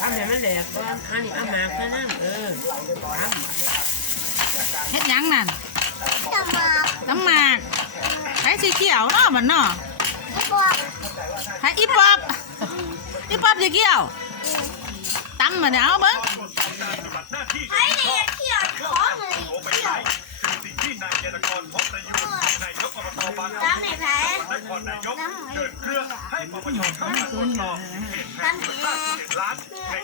ทำอย่างนั้นแหละก็อันนี้เอามาแค่นั้นเออทเฮ็ดหยังนั่นจะมาน้ำหมากไผสีเขียวเนาะมันเนาะไม่บอกไผอีปอบอีปอบสีเขียวตำมาเนี่ยเอาเบิ่งใครเนี่ยเที่ยวของเลยเที่ยวตามไหนแพ้ น้ำตามแพ้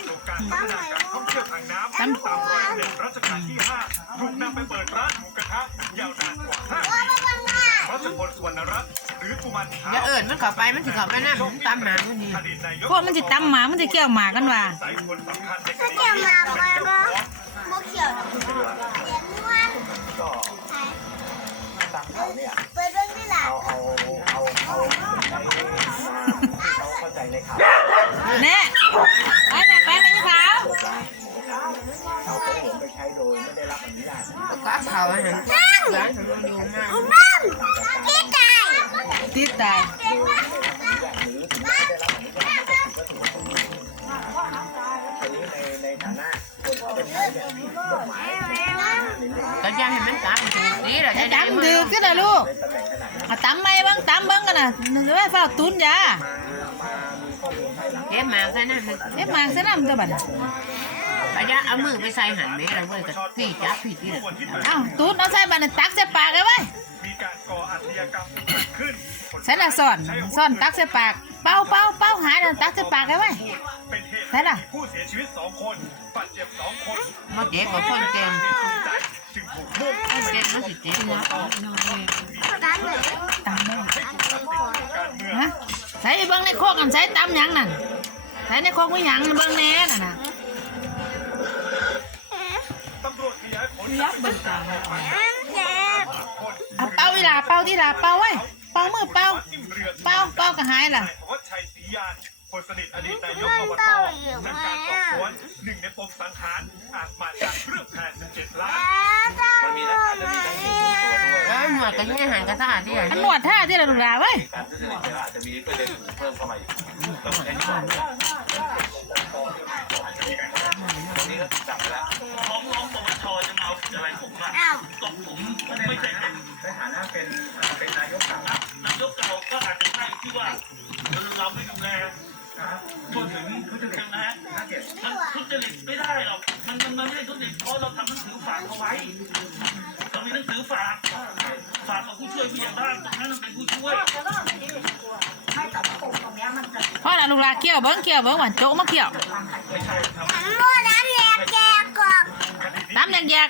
ตามการท่องเที่ยวทางน้ำตามรอยเด็รัชกาลที่5ถูกนำไปเปิดร้านหมูกระทะยาวนานกว่าว่ามาบังหน้า5รัชพลสุวรรณรัตน์หรือกุมารขาวอย่าเอิญมันเข้าไปมันสิเข้าไปนั่นมันตามหมาคนนี้อดีตนายกพวกมันสิตำหมามันสิเกี่ยวหมากันว่าสายคนสำคัญในคถ้าดีเที่ยวนี้มาบ้างก็บุกเขียวเขียนนวลเปิดเรื่อ ก็เขาอาหารร้านของมันอยู่มากนั่นที่ตายติดตายเป็นว่านั่นก็อยังให้มันตามถูกดีแหละไอ้ตำดึกก็ได้ลูกเอาตำไหมเบิ่งตำเบิ่งกันนะไว้เฝ้าตุนยาเก็บมาแค่นั้นมันเอ๊ะมากใส่น้ำเด้อบั ดก็จะเอามือไปใส่หันไหมเราเว้ยกับพี่จับพี่ที่ละเอ้าตุนเอาใส่บัดน่ะตักใส่ปากไว้ไว้มีการก่ออาชญากรรมเกิดขึ้นใส่ละซ่อนซ่อนตักใส่ปาก เป่าเป่าเป่าหายแล้วตักใส่ปากไว้ไว้เป็นเหตุใช่ล่ะผู้เสียชีวิต2คนบาดเจ็บ2คนมาเจ๊กับคนเก่งจึงถูกมุ่งคนเก่งมันสิเจ๊คนต่อการเหมือนตำเด้อการเมืองฮะใส่เบิ่งในโคกกันใส่ตำหยังนั่นใส่ในโคกมีหยังเบิ่งแหน่น่ะนะ อาเป่าอีหลาเป่าที่หลาเป่าไว้เป่ามือเป่าเป่าเป่าก็หายล่ะ ธวัชชัยศรียานคนสนิทอดีตนายกอบตนำการสอบสวนหนึ่งในปมสังหารอาจมาจากเรื่องแผน17ล้านมันมีนะมันมีทั้งแล้วหนวดก็ยังอาหารกระทะที่ไหนอันนวดท่าที่ละลูกหลาเว้ยการทุจริตเนี่ยอาจจะมีประเด็นเพิ่มเข้ามาอีกต้องใช้ที่อกตรงนี้ก็จับไปแล้วของร้องปปชจะมาเอา ผิดอะไรผมล่ะอ้าวก็ผมไม่ใช่เป็นในฐานะเป็นเป็นนายกเก่านายกเก่าก็อาจจะใช่ที่ว่าเราไม่ดูแลทั่วถึงใช่ไหมมันทุจริตไม่ได้หรอกมันมันมันไม่ได้ทุจริตเพราะเราทำหนังสือฝากเอาไว้เรามีหนังสือฝากฝากกับผู้ช่วยผู้ใหญ่บ้านตรงนั้นมันเป็นผู้ช่วยเพราะละลูกหลาเกี่ยวเบิ่งเกี่ยวเบิ่งหวานโจ๊กมาเกี่ยวมันมั่วน้ำแยกแก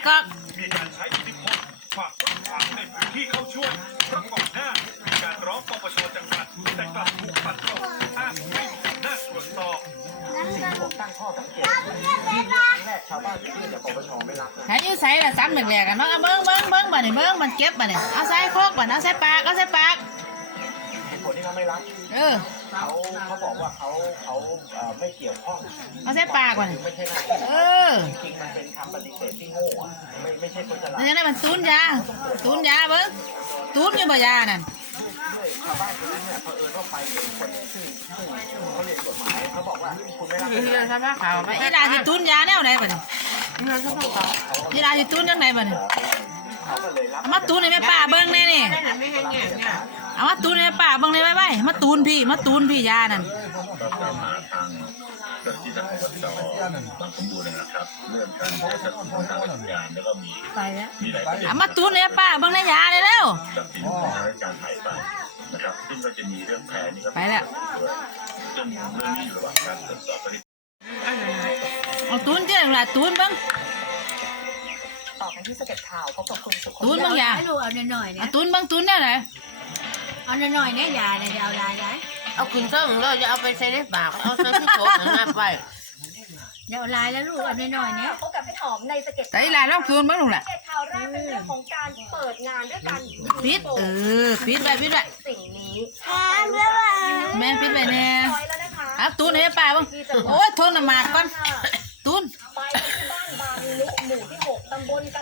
ก อกตำแยกๆก็มีการใช้อิทธิพลความกว้างขวางในพื้นที่เข้าช่วยเพราะก่อนหน้ามีการร้องปปชจังหวัดแต่กลับถูกปัดตกอ้างไม่มีอำนาตรวจสอบตั้งข้อสังเกตตามเรื่องเป็นว่าแรกชาวบ้านที่นี่เนี่ยปปชไม่รับนะ หายอยู่ใส่ละตำแยกกันเนาะเอาเบิ่งเบิ่งเบิ่งบ่เนี้เบิ่งมันเก็บบ่เนี่ยเอาใส่โคกบ่เอาใส่ปากเอาใส่ปาก ไม่รับเออ เขาเขาบอกว่าเขาเขาเอ่อไม่เกี่ยวข้องเอาใส่ปากบัดนี้ไม่ใช่หน้าที่เออจริงๆมันเป็นคำปฏิเสธที่โง่อะไม่ไม่ใช่คนฉลาดนี่นั่นมันตูนยาตูนยาเบิ่งตูนอยู่บ่ยานั่น ด้วยชาวบ้านคนนั้นเนี่ยเผอิญว่าไปเป็นคนที่ที่เขาเรียนกฎหมายเขาบอกว่าคุณไม่รับคือเรื่องสภาพขาวไปอีหลาสิตูนยาแนวไหนบัดนี้เรื่องสภาพขาว อีหลาสิตูนจังไหนบัดนี้ เขาก็เลยรับเอามาตูนให้แม่ป้าเบิ่งแน่นี่นั่นไม่ให้เงี้ยเนี่ยเอามาตูนให้แม่ป้าเบิ่งเลยไว้ไว้มาตูนพี่มาตูนพี่ยานั่นก็เข้ามาทางเจ้าหน้าที่ทางปปชบางสมบูรณ์นะครับเรื่องการใช้ทรัพย์สินทางราชการแล้วก็มีมีหลายประเด็นเอามาตูนให้แม่ป้าเบิ่งในยาเลยเร็วทรัพย์สินทางราชการหายไปนะครับซึ่งก็จะมีเรื่องแผนนี่ก็ไปแล้วด้วยซึ่งเรื่องนี้อยู่ระหว่างการตรวจสอบข้อเท็จจริงเอาตูนเจ้าหลาตูนเบิ่ง ต่อกันที่สเก็ตข่าวพบกับคุณสุขตูนเบิ่งยาให้ลูกเอาหน่อยๆเอานะตูนเบิ่งตูนแนวไหนเอาหน่อยๆเนี่ยยายนะจะเอาลายยายเอาขึ้นเครื่องเราจะเอาไปใส่ในปาก เอาใส่ที่โต๊ะหน้าไปเดี๋ยวเอาลายแล้วลูกเอาหน่อยๆเนี่ย พบกับพี่หอมในสเก็ตแต่อีหลาลองตูนเบิ่งลูกล่ะสเก็ตข่าวแรกเป็นเรื่องของการเปิดงานด้วยกันปิดเออปิดไว้ปิดไว้สิ่งนี้แทนแล้วว่าแม่ปิดไว้แน่ซอยแล้วนะคะเอาตูนให้แม่ป้าเบิ่งโอ้ยทนน้ำหมากก่อนตูนไปที่บ้ ตูตำบนลต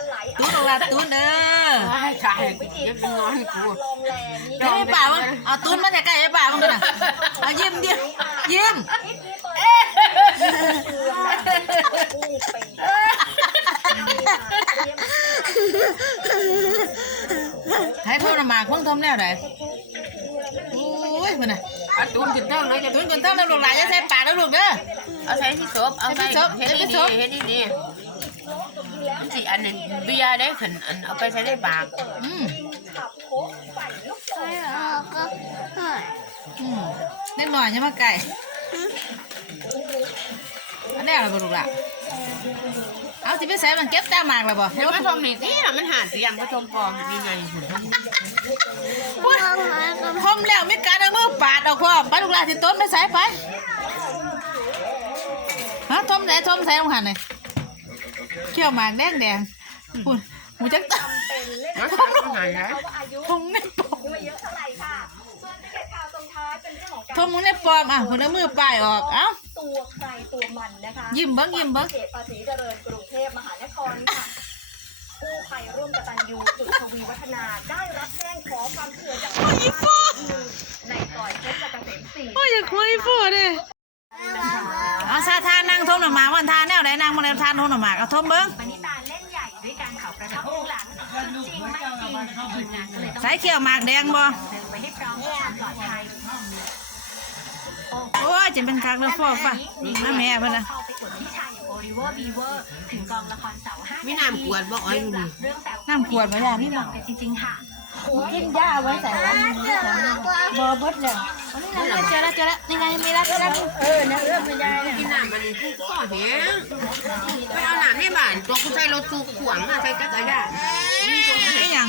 งลาตู้เด้อใช่ขายวิธีเปิดตลาดลองแลนี่มป่ามันเาตู้มาแต่ไกลไอ้ป่ามันน่ะเอายิ้มยิ้ยิ้มให้พ่อมาคงทมแล้ไหนโอะตุ้นกินเท่าเลยตุ้นกินเท่าแล้วลงกหลานจะใส่ปากแล้วลงเด้อเอาใส่ที่ซบเอาใส่เห็นดีเห็นดี มันสิอันนี้เบียร์ได้ขึ้นอันเอาไปใส่ในปากอืมขับโค้งใส่ลูกโป่งก็อืมเล็กหน่อยยังมาไก่อันนี้อะไรบ่ลูกหล่ะเอาสิไปใส่มันเก็บแต้มหมากแล้วบ่เดี๋ยวมาชมนี่สิน่ะมันหาเสียงมาชมปลอมนี่ไงหุ่นทั้งทมแล้วมีการเอามือปาดออกพร้อมไปลูกหลานสิต้นไปใส่ไปฮะทมไหนทมใส่ลงหันเลย เขี้ยวหมากแดงแดงๆพูดหมูจักตามาทำตรงไหนนะทมในปอมไม่เยอะเท่าไหร่ค่ะ ส่วนสเก็ตข่าวตรงท้ายเป็นเรื่องของทการมมึงในปอมอะคนเอามือป้ายออก เอ้า ตัวใครตัวมันนะคะยิ้มเบิ้งยิ้มเบิ้ง เขตภาษีเจริญกรุงเทพมหานครค่ะกู้ภัยร่วมกตัญญูจุดทวีวัฒนาได้รับแจ้งขอความช่วยเหลือจากชาวบ้านในซอยเพชรเกษมสี่ โอ้ยอยากคุยพูดเลยเอาซาทานนั่งท มหน่อหมากวันทานแนวไหนนั่งมาในทานทมหน่อหมากเอาทมเบิ้งปณิตาเล่นใหญ่ด้วยการเขากระทับข้างหลังจริงไม่จริงทีมงานก็เลยต้องใส่เขี้ยวหมากแดงบ่เดินไปให้พร้อมเพื่อความปลอดภัยโอ้ยจะเป็นคักแล้วฟอฟ้าน้าแม่เพิ่นน่ะเข้าไปกดที่ชายอย่างโอริเวอร์บีเวอร์ถึงกองละครเสาห้ามีน้ำกวดบ่อ้อยอยู่นี่เรื่องแต่น้ำขวดบ่ยานี่ลบ่องกันจริงๆค่ะกินยาไว้ใส่วันนี้บอเบิดเลย เจอแล้วเจอแล้วนี่ไงมีแล้วมีแล้วเออนะเออมไม่ได้นะกินน้ำมันกูก็แห้งไปเอาน้ำในบ้านตัวกูใช้รถสูบขวางอะใส่จักรยานนี่ตัวไม่ยัง